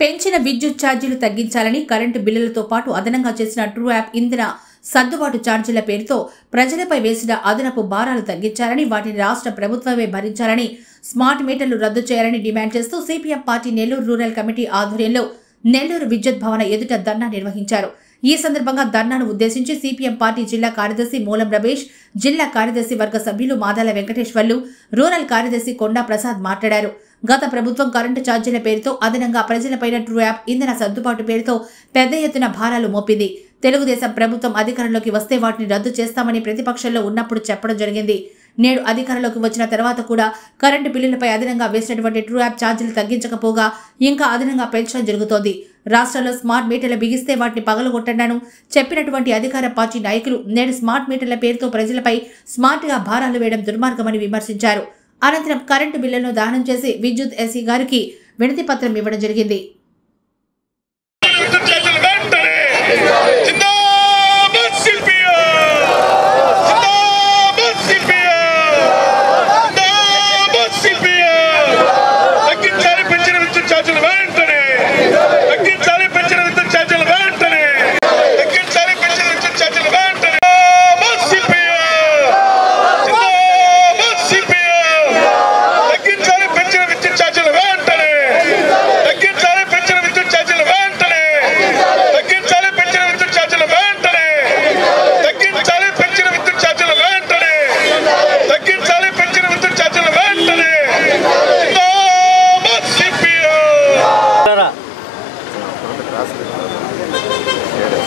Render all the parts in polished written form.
పెంచిన విద్యుత్ ఛార్జీలు తగ్గించాలని కరెంటు బిల్లులతో పాటు అదనంగా చేసిన ట్రూ యాప్ ఇంధన సర్దుబాటు ఛార్జీల పేరుతో ప్రజలపై వేసిన అదనపు భారాలు తగ్గించాలని, వాటిని రాష్ట్ర ప్రభుత్వమే భరించాలని, స్మార్ట్ మీటర్లు రద్దు చేయాలని డిమాండ్ చేస్తూ CPM party Nellore rural committee ఆధ్వర్యంలో నెల్లూరు విద్యుత్ భవన ఎదుట ధర్నా నిర్వహించారు. ఈ సందర్భంగా ధర్నాను ఉద్దేశించి సిపిఎం పార్టీ జిల్లా కార్యదర్శి మూలం రమేష్, జిల్లా కార్యదర్శి వర్గ సభ్యులు మాదాల వెంకటేశ్వర్లు, రూరల్ కార్యదర్శి కొండా ప్రసాద్ మాట్లాడారు. గత ప్రభుత్వం కరెంటు ఛార్జీల పేరుతో అదనంగా ప్రజలపైన ట్రూ యాప్ ఇంధన సర్దుబాటు పేరుతో పెద్ద ఎత్తున భారాలు మోపింది. తెలుగుదేశం ప్రభుత్వం అధికారంలోకి వస్తే వాటిని రద్దు చేస్తామని ప్రతిపక్షంలో ఉన్నప్పుడు చెప్పడం జరిగింది. నేడు అధికారంలోకి వచ్చిన తర్వాత కూడా కరెంటు బిల్లులపై అదనంగా వేసినటువంటి ట్రూ యాప్ ఛార్జీలు తగ్గించకపోగా ఇంకా అదనంగా పెంచడం జరుగుతోంది. రాష్ట్రంలో స్మార్ట్ మీటర్లు బిగిస్తే వాటిని పగలగొట్టండాను చెప్పినటువంటి అధికార పార్టీ నాయకులు నేడు స్మార్ట్ మీటర్ల పేరుతో ప్రజలపై స్మార్ట్గా భారాలు వేయడం దుర్మార్గమని విమర్శించారు. అనంతరం కరెంటు బిల్లులను దహనం చేసి విద్యుత్ ఎస్సీ గారికి వినతి పత్రం ఇవ్వడం జరిగింది.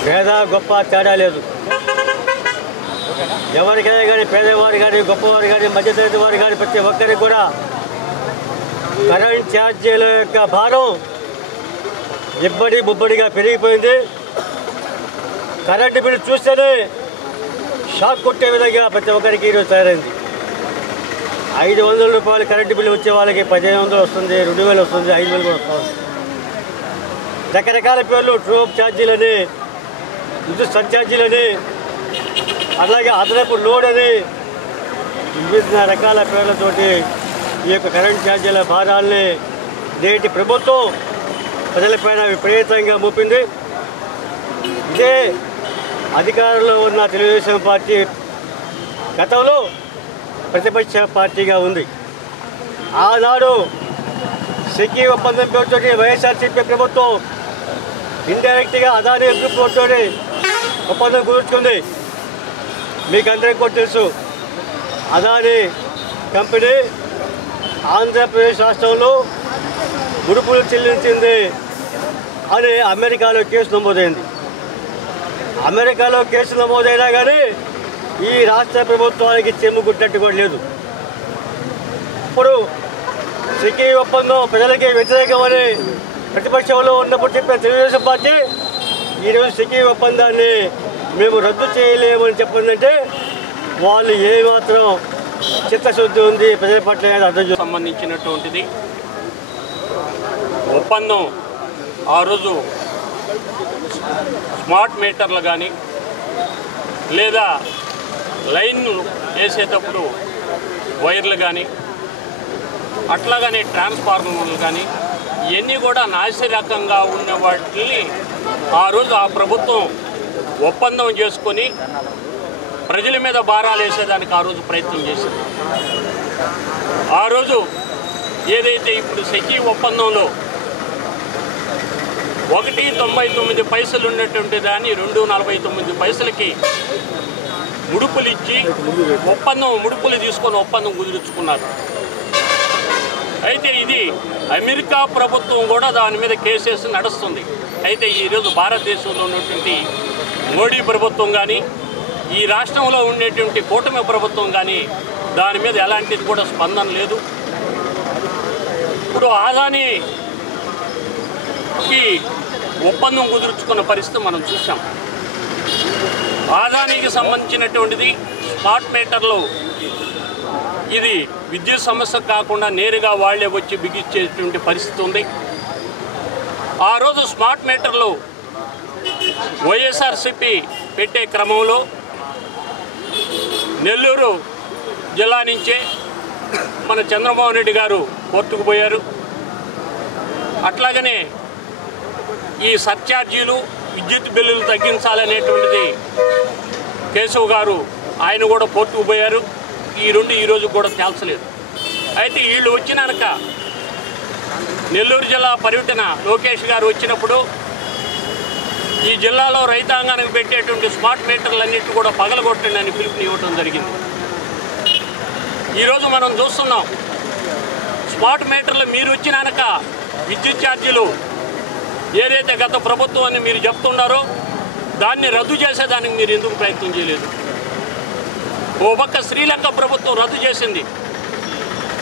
పేద గొప్ప తేడా లేదు. ఎవరికైనా కానీ పేదవారు కానీ గొప్పవారు కానీ మధ్యతరగతి వారు కానీ ప్రతి ఒక్కరికి కూడా కరెంట్ ఛార్జీల యొక్క భారం ఇబ్బడి ముబ్బడిగా పెరిగిపోయింది. కరెంటు బిల్లు చూస్తేనే షాక్ కొట్టే విధంగా ప్రతి ఒక్కరికి ఈరోజు తయారైంది. 500 రూపాయలు కరెంటు బిల్లు వచ్చే వాళ్ళకి 1500 వస్తుంది, 2000 వస్తుంది, 5000 కూడా వస్తుంది. రకరకాల పేర్లు ట్రూ అప్ ఛార్జీలని, విద్యుత్ సర్ఛార్జీలని, అలాగే అదనపు లోడ్ అని వివిధ రకాల పేర్లతోటి ఈ యొక్క కరెంట్ ఛార్జీల భారాల్ని నేటి ప్రభుత్వం ప్రజలపైన విపరీతంగా మోపింది. ఇదే అధికారంలో ఉన్న తెలుగుదేశం పార్టీ గతంలో ప్రతిపక్ష పార్టీగా ఉంది. ఆనాడు సెకీ ఒప్పందం పేరుతో వైఎస్ఆర్సీపీ ప్రభుత్వం ఇండైరెక్ట్గా అదానీ గ్రూప్ తోటి ఒప్పందం కుదుర్చుకుంది. మీకు అందరికీ కూడా తెలుసు, అదానీ కంపెనీ ఆంధ్రప్రదేశ్ రాష్ట్రంలో ముడుపులు చెల్లించింది అని అమెరికాలో కేసు నమోదైంది. అమెరికాలో కేసు నమోదైనా కానీ ఈ రాష్ట్ర ప్రభుత్వానికి చెమ్ముకున్నట్టు కూడా లేదు. ఇప్పుడు సెకీ ఒప్పందం ప్రజలకి వ్యతిరేకమని ప్రతిపక్షంలో ఉన్నప్పుడు చెప్పిన తెలుగుదేశం పార్టీ ఈరోజు సెకీ ఒప్పందాన్ని మేము రద్దు చేయలేమని చెప్పిందంటే వాళ్ళు ఏమాత్రం చిత్తశుద్ధి ఉంది ప్రజల పట్ల అర్థం సంబంధించినటువంటిది ఒప్పందం. ఆ రోజు స్మార్ట్ మీటర్లు కానీ లేదా లైన్లు వేసేటప్పుడు వైర్లు కానీ అట్లాగనే ట్రాన్స్ఫార్మర్లు కానీ ఇవన్నీ కూడా నాసిరకంగా ఉన్న వాటిని ఆ రోజు ఆ ప్రభుత్వం ఒప్పందం చేసుకొని ప్రజల మీద భారాలు వేసేదానికి ఆ రోజు ప్రయత్నం చేసింది. ఆ రోజు ఏదైతే ఇప్పుడు సెకీ ఒప్పందంలో 1.99 పైసలు ఉన్నటువంటి దాన్ని 2.49 పైసలకి ముడుపులు ఇచ్చి ముడుపులు తీసుకొని ఒప్పందం కుదుర్చుకున్నారు. అయితే ఇది అమెరికా ప్రభుత్వం కూడా దాని మీద కేసెస్ నడుస్తుంది. అయితే ఈరోజు భారతదేశంలో ఉన్నటువంటి మోడీ ప్రభుత్వం కానీ ఈ రాష్ట్రంలో ఉండేటువంటి కూటమి ప్రభుత్వం కానీ దాని మీద ఎలాంటిది కూడా స్పందన లేదు. ఇప్పుడు అదానీకి ఒప్పందం కుదుర్చుకున్న పరిస్థితి మనం చూసాం. అదానీకి సంబంధించినటువంటిది స్మార్ట్ మీటర్లు ఇది విద్యుత్ సమస్య కాకుండా నేరుగా వాళ్లే వచ్చి బిగించేటువంటి పరిస్థితి ఉంది. ఆ రోజు స్మార్ట్ మీటర్లు వైఎస్ఆర్సీపీ పెట్టే క్రమంలో నెల్లూరు జిల్లా నుంచే మన చంద్రబాబు నాయుడు గారు కోర్టుకు పోయారు. అట్లాగనే ఈ సర్ఛార్జీలు విద్యుత్ బిల్లులు తగ్గించాలనేటువంటిది కేశవ్ గారు ఆయన కూడా కోర్టుకు పోయారు. ఈరోజు కూడా తేల్చలేదు. అయితే వీళ్ళు వచ్చినాక నెల్లూరు జిల్లా పర్యటన లోకేష్ గారు వచ్చినప్పుడు ఈ జిల్లాలో రైతాంగానికి పెట్టేటువంటి స్మార్ట్ మీటర్లన్నింటినీ కూడా పగలగొట్టండి అని పిలుపునివ్వటం జరిగింది. ఈరోజు మనం చూస్తున్నాం స్మార్ట్ మీటర్లు మీరు వచ్చినాక విద్యుత్ ఛార్జీలు ఏదైతే గత ప్రభుత్వాన్ని మీరు చెప్తున్నారో దాన్ని రద్దు చేసేదానికి మీరు ఎందుకు ప్రయత్నం చేయలేదు? ఓ పక్క శ్రీలంక ప్రభుత్వం రద్దు చేసింది,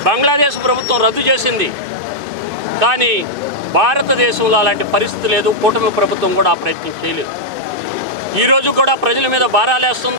బంగ్లాదేశ్ ప్రభుత్వం రద్దు చేసింది, కానీ భారతదేశంలో అలాంటి పరిస్థితి లేదు. కూటమి ప్రభుత్వం కూడా ఆ ప్రయత్నం చేయలేదు. ఈరోజు కూడా ప్రజల మీద భారాలేస్తుంది.